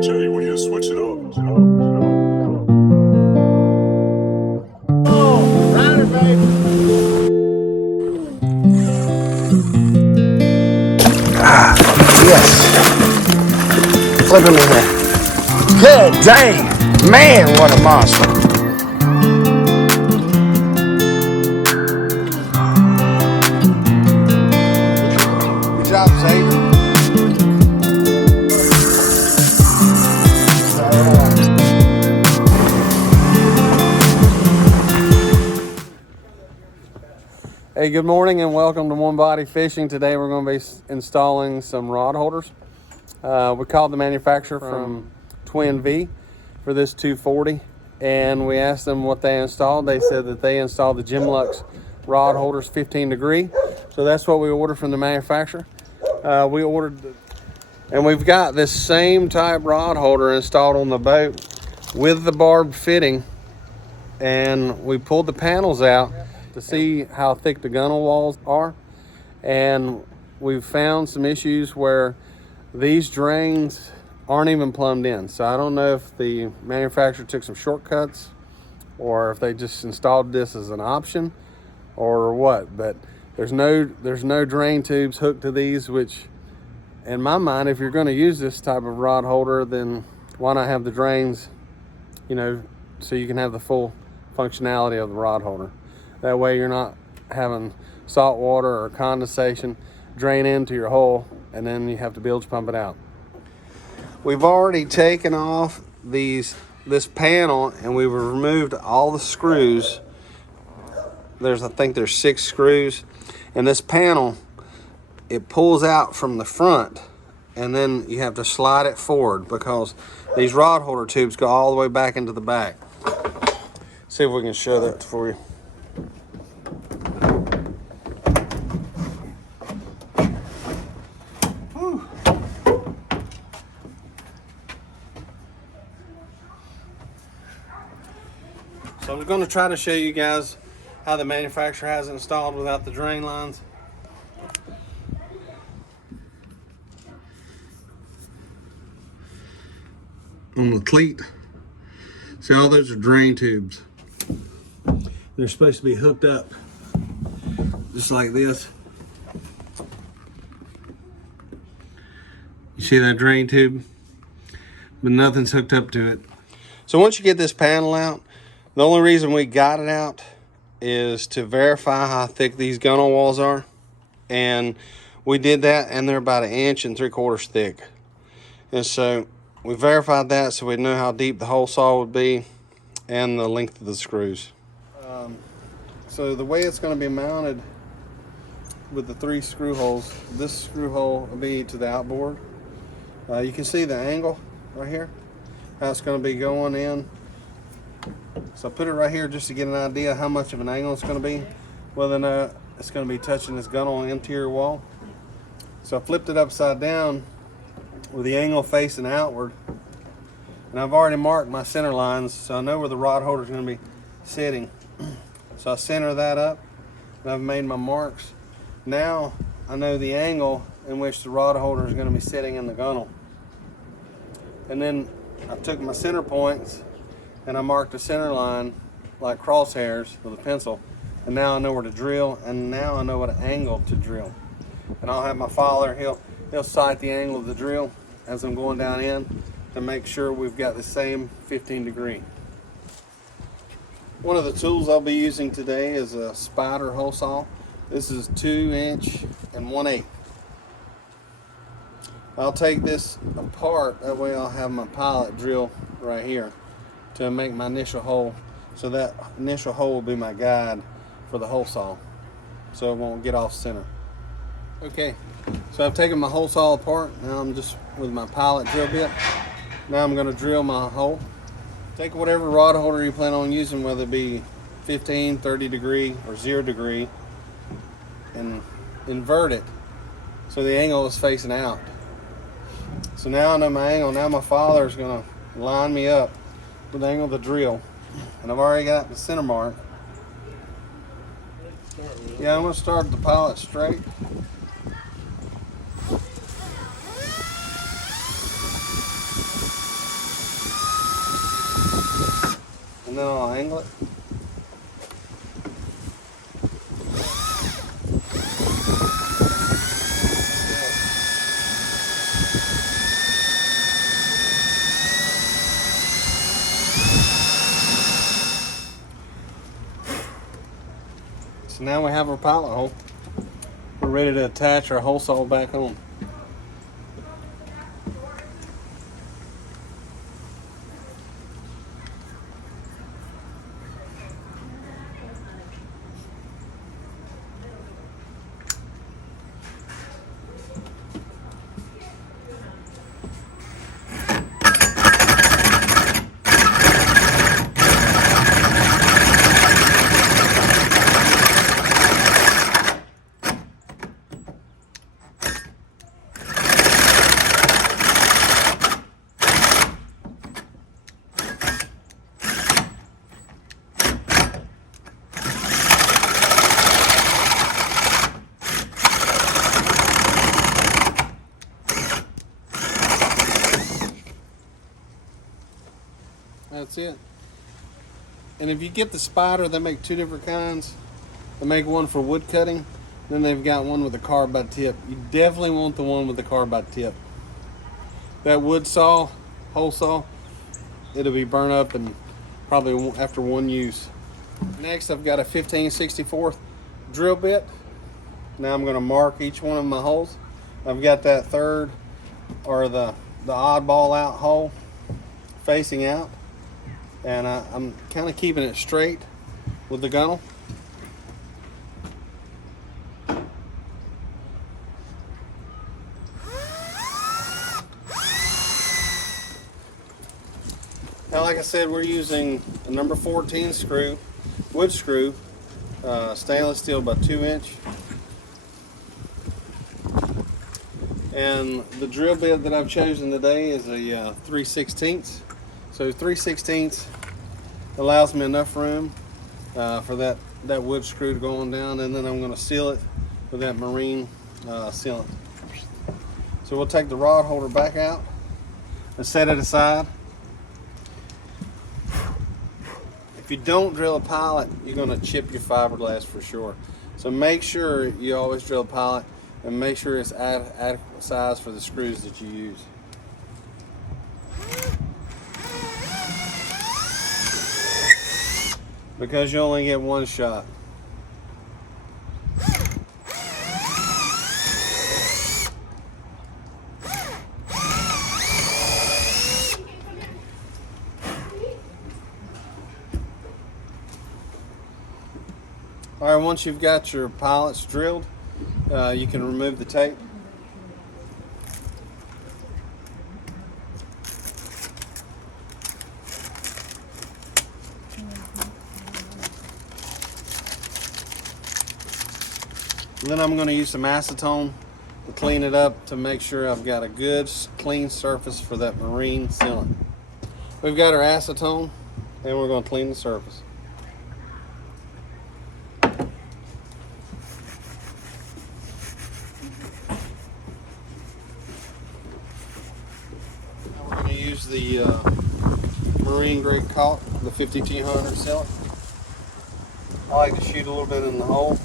Tell you when you switch it up. Oh, rider, baby. Yes. Flip him in here. Good dang. Man, what a monster. Good job, Xavier. Hey, good morning and welcome to One Body Fishing. Today we're going to be installing some rod holders. We called the manufacturer from Twin V for this 240, and we asked them what they installed. They said that they installed the Gemlux Rod Holders 15 degree. So that's what we ordered from the manufacturer. We ordered, and we've got this same type rod holder installed on the boat with the barbed fitting, and we pulled the panels out to see how thick the gunnel walls are, and we've found some issues where these drains aren't even plumbed in. So I don't know if the manufacturer took some shortcuts or if they just installed this as an option or what, but there's no drain tubes hooked to these, which in my mind, if you're going to use this type of rod holder, then why not have the drains, you know, so you can have the full functionality of the rod holder. That way you're not having salt water or condensation drain into your hole and then you have to bilge pump it out. We've already taken off this panel and we've removed all the screws. I think there's 6 screws, and this panel, it pulls out from the front and then you have to slide it forward because these rod holder tubes go all the way back into the back. See if we can show that for you. So I'm going to try to show you guys how the manufacturer has it installed without the drain lines. On the cleat, see, all those are drain tubes. They're supposed to be hooked up just like this. You see that drain tube? But nothing's hooked up to it. So once you get this panel out, the only reason we got it out is to verify how thick these gunnel walls are. And we did that, and they're about 1 3/4 inches thick. And so we verified that so we'd know how deep the hole saw would be and the length of the screws. So the way it's going to be mounted with the 3 screw holes, this screw hole will be to the outboard. You can see the angle right here, how it's going to be going in. So I put it right here just to get an idea how much of an angle it's going to be, whether or not it's going to be touching this gunnel interior wall. So I flipped it upside down with the angle facing outward, and I've already marked my center lines, so I know where the rod holder is going to be sitting. So I center that up, and I've made my marks. Now I know the angle in which the rod holder is going to be sitting in the gunnel. And then I took my center points and I marked a center line like crosshairs with a pencil, and now I know where to drill, and now I know what angle to drill. And I'll have my father, he'll sight the angle of the drill as I'm going down in to make sure we've got the same 15 degree. One of the tools I'll be using today is a Spyder hole saw. This is 2 inch and 1/8. I'll take this apart, that way I'll have my pilot drill right here to make my initial hole. So that initial hole will be my guide for the hole saw, so it won't get off center. Okay, so I've taken my hole saw apart. Now I'm just with my pilot drill bit. Now I'm going to drill my hole. Take whatever rod holder you plan on using, whether it be 15, 30 degree, or 0 degree, and invert it so the angle is facing out. So now I know my angle. Now my father is going to line me up with the angle of the drill, and I've already got the center mark. Yeah, I'm going to start the pilot straight. and then I'll angle it. So now we have our pilot hole. We're ready to attach our hole saw back on. That's it. And if you get the Spyder, they make two different kinds. They make one for wood cutting, then they've got one with a carbide tip. You definitely want the one with the carbide tip. That wood saw, hole saw, it'll be burnt up and probably after one use. Next, I've got a 15/64 drill bit. Now I'm going to mark each one of my holes. I've got that third, or the oddball out hole facing out, and I'm kind of keeping it straight with the gunnel. Now, like I said, we're using a number 14 screw, wood screw, stainless steel, about 2 inch. And the drill bit that I've chosen today is a 3/16. So 3/16 allows me enough room for that wood screw to go on down, and then I'm going to seal it with that Marine Sealant. So we'll take the rod holder back out and set it aside. If you don't drill a pilot, you're going to chip your fiberglass for sure. So make sure you always drill a pilot and make sure it's adequate size for the screws that you use. Because you only get one shot. All right, once you've got your pilots drilled, you can remove the tape. And then I'm going to use some acetone to clean it up to make sure I've got a good clean surface for that Marine Sealant. We've got our acetone and we're going to clean the surface. Now we're going to use the Marine grade caulk, the 5200 sealant. I like to shoot a little bit in the hole.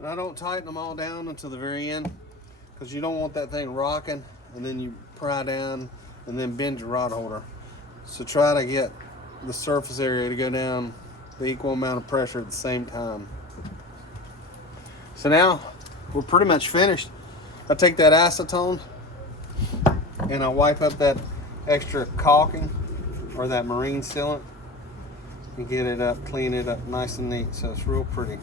And I don't tighten them all down until the very end, because you don't want that thing rocking and then you pry down and then bend your rod holder. So try to get the surface area to go down the equal amount of pressure at the same time. So now we're pretty much finished. I take that acetone and I wipe up that extra caulking or that marine sealant and get it up, clean it up nice and neat so it's real pretty.